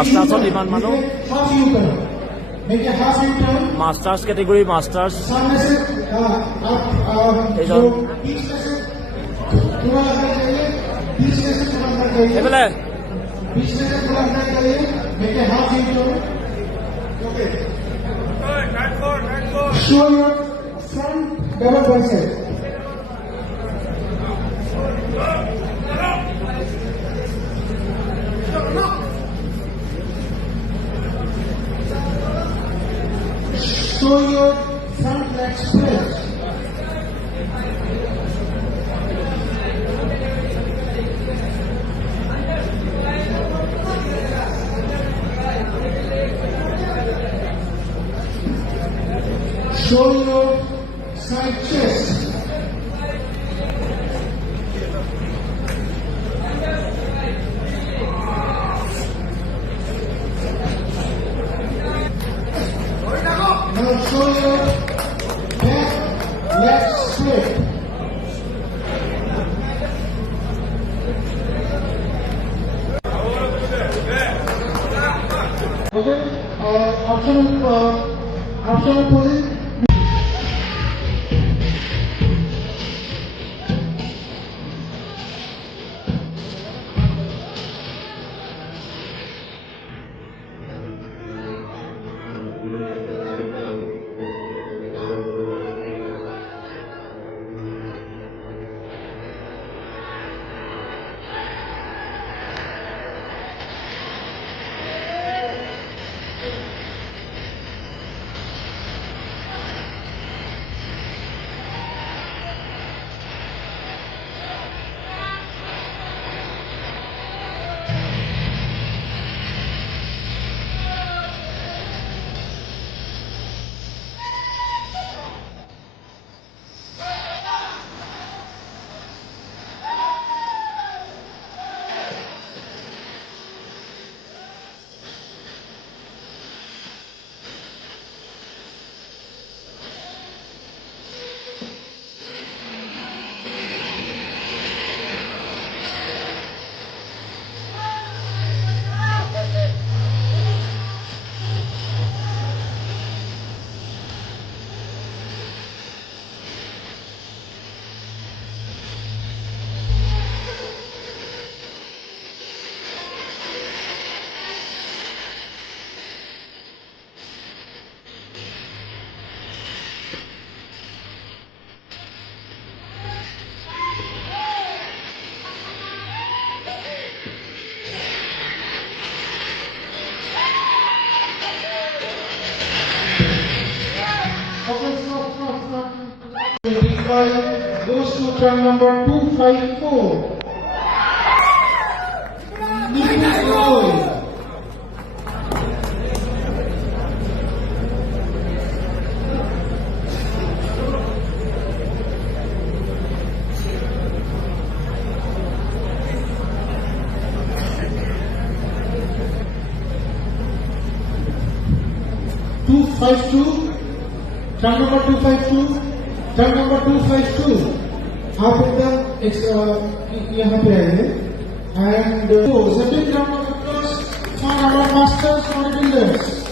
Masters iman mano. Masters category masters. Ebele. Show your front double bicep. Show your front leg spread. Show your side chest. Now show your back leg straight. Okay, optional pose. 25 goes to turn number 254. Turn number 252, turn number 252. आप एकदम यहाँ पे आएंगे and so second round of applause for our masters bodybuilders.